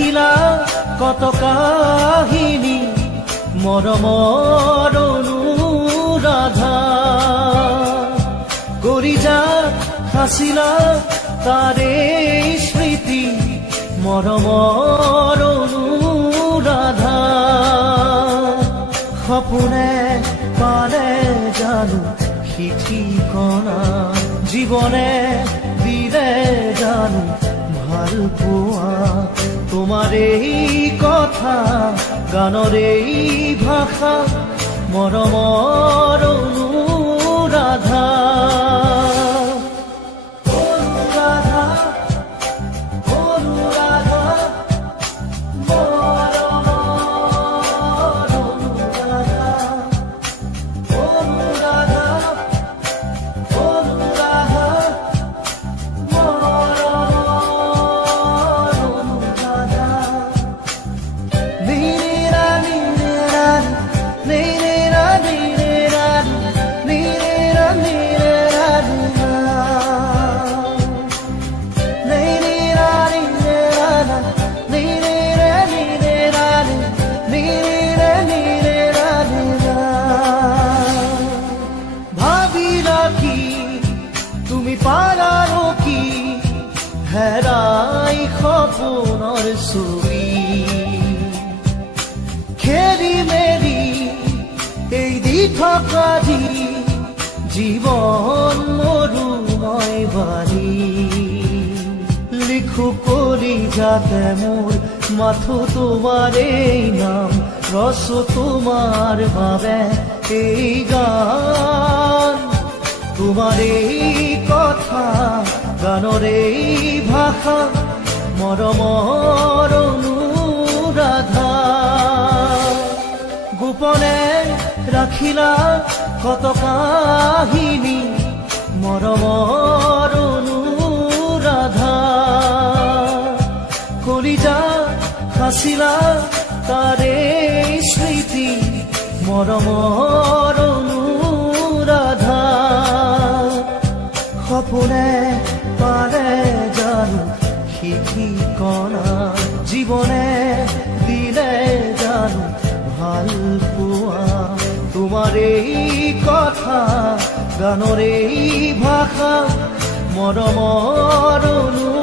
ৰাখিলা কত কাহিনী মৰমৰ অনুৰাধা কৰি যা সাঁচিলা তাৰে স্মৃতি মৰমৰ অনুৰাধা সপোনে পালে জানো ঠিকনা জীৱনে দিলে জানো ভাল পোৱা তোমাৰ এই কথা গানৰ এই ভাষা মৰমৰ অনুৰাধা পাৰাৰো কি হেৰাই সপোনৰ ছবি খেলি মেলি এই দি থকা জীৱন মৰুময় বাৰী লিখো কৰি যাতে মোৰ মাথো তোমাৰ এই নাম ৰচো তোমাৰ বাবে এই গান তোমাৰ এই কথা গানৰ এই ভাষা মৰমৰ অনুৰাধা গোপনে ৰাখিলা কত কাহিনী মৰমৰ অনুৰাধা কলিজা সাঁচিলা তাৰে স্মৃতি মৰমৰ অনুৰাধা সপোনে পালে জানো ঠিকনা জীৱনে দিলে জানো ভাল পোৱা তোমাৰ এই কথা গানৰ এই ভাষা মৰমৰ অনুৰাধা